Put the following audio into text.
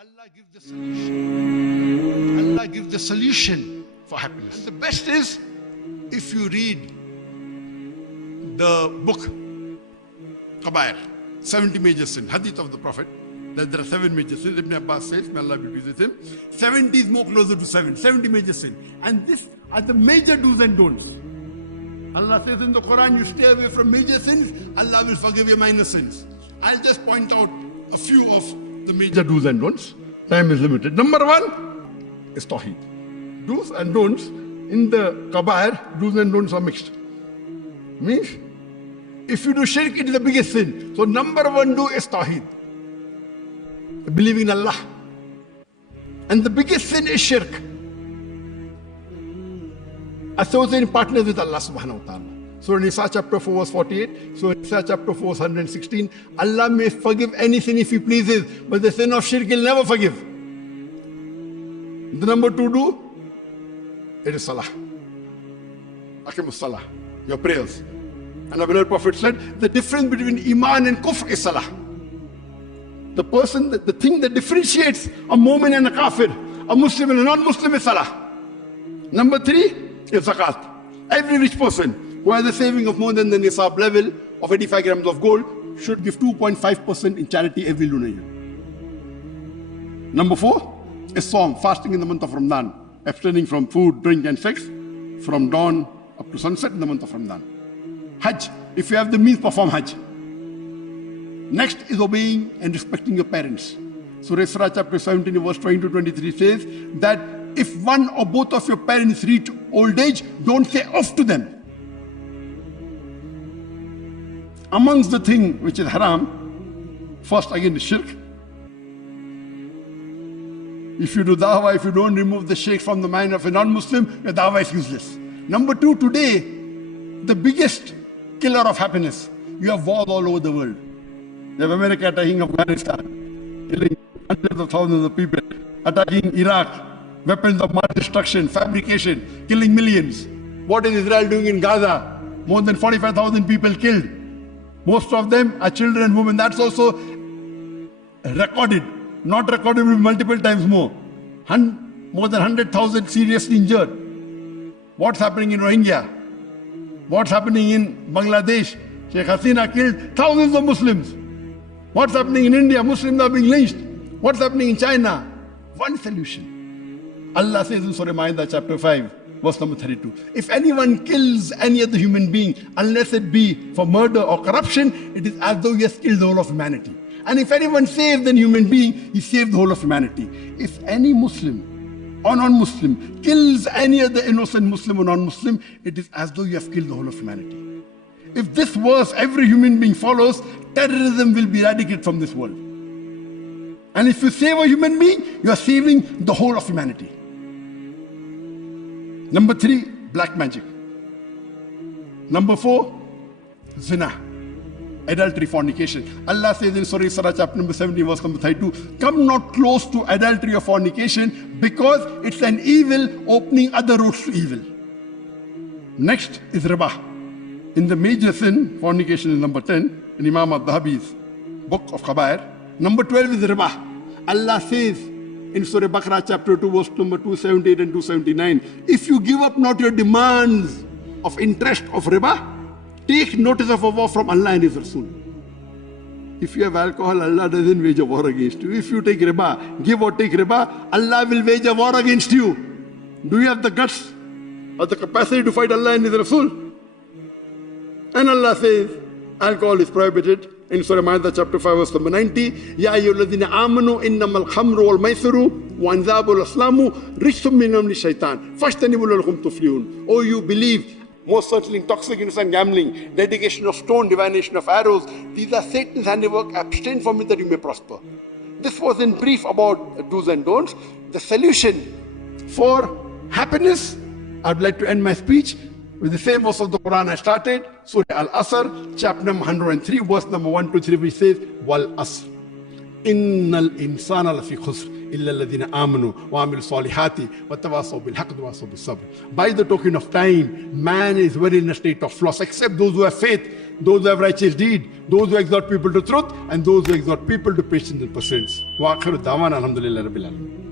Allah gives the solution. Allah gives the solution for happiness. And the best is if you read the book Kabair, 70 major sins, hadith of the Prophet, that there are 7 major sins. Ibn Abbas says, may Allah be pleased with him, 70 is more closer to 70 major sins. And these are the major do's and don'ts. Allah says in the Quran, you stay away from major sins, Allah will forgive your minor sins. I'll just point out a few of the major do's and don'ts. Time is limited. Number 1 is Tawheed. Do's and don'ts in the Kabair, do's and don'ts are mixed. Means, if you do shirk, it is the biggest sin. So number 1 do is Tawheed. Believing in Allah. And the biggest sin is shirk. Associating partners with Allah subhanahu wa ta'ala. Surah Nisa chapter 4 verse 48. Surah Nisa chapter 4 verse 116. Allah may forgive any sin if He pleases, but the sin of shirk He'll never forgive. The number 2 do, it is Salah. Aqimus Salah, your prayers. And our beloved Prophet said, the difference between Iman and Kufr is Salah. The thing that differentiates a Mu'min and a Kafir, a Muslim and a non-Muslim is Salah. Number 3 is Zakat. Every rich person who has a saving of more than the Nisab level of 85 grams of gold should give 2.5% in charity every lunar year. Number 4 is Sawm, fasting in the month of Ramadan, abstaining from food, drink and sex from dawn up to sunset in the month of Ramadan. Hajj, if you have the means, perform Hajj. Next is obeying and respecting your parents. Surah Isra chapter 17 verse 20 to 23 says that if one or both of your parents reach old age, don't say off to them. Amongst the thing which is haram, first again is shirk. If you do dawah, if you don't remove the shirk from the mind of a non-Muslim, your dawah is useless. Number 2, today, the biggest killer of happiness, you have wars all over the world. You have America attacking Afghanistan, killing hundreds of thousands of people, attacking Iraq, weapons of mass destruction, fabrication, killing millions. What is Israel doing in Gaza? More than 45,000 people killed. Most of them are children and women. That's also recorded, not recorded multiple times more. More than 100,000 seriously injured. What's happening in Rohingya? What's happening in Bangladesh? Sheikh Hasina killed thousands of Muslims. What's happening in India? Muslims are being lynched. What's happening in China? One solution. Allah says in Surah Ma'idah chapter 5, verse number 32. If anyone kills any other human being, unless it be for murder or corruption, it is as though he has killed the whole of humanity. And if anyone saves a human being, he saved the whole of humanity. If any Muslim or non-Muslim kills any other innocent Muslim or non-Muslim, it is as though you have killed the whole of humanity. If this verse every human being follows, terrorism will be eradicated from this world. And if you save a human being, you are saving the whole of humanity. Number 3, black magic. Number 4, Zinah, adultery, fornication. Allah says in Surah Isra chapter number 17 verse number 32, come not close to adultery or fornication because it's an evil opening other roads to evil. Next is Ribah. In the major sin, fornication is number 10 in Imam al-Dhahabi's book of Kabair. Number 12 is Ribah. Allah says in Surah Baqarah chapter 2 verse number 278 and 279, if you give up not your demands of interest of Ribah, take notice of a war from Allah and His Rasul. If you have alcohol, Allah doesn't wage a war against you. If you take Ribah, give or take Ribah, Allah will wage a war against you. Do you have the guts or the capacity to fight Allah and His Rasul? And Allah says, alcohol is prohibited in Surah Ma'idah chapter 5 verse number 90. Ya ayyuhalladhina amanu innamal khamru wal maisiru wa anzabu wal aslamu rijsum min amali shaitan fashtanibu la'allakum tuflihun. Oh, you believe, most certainly intoxication and gambling, dedication of stone, divination of arrows, these are Satan's handiwork. Abstain from it that you may prosper. This was in brief about do's and don'ts. The solution for happiness, I'd like to end my speech with the same verse of the Quran I started, Surah Al-Asr, chapter number 103, verse number 1 to 3, which says, Wal Asr. Innal insana lafi khusr illa alladhina amanu wa amilu salihati wa tawasaw bil haqq wa tawasaw bis sabr. By the token of time, man is very in a state of loss, except those who have faith. those who have righteous deed, those who exhort people to truth, and those who exhort people to patience and perseverance. Wa akhiru da'wana alhamdulillahi rabbil alamin.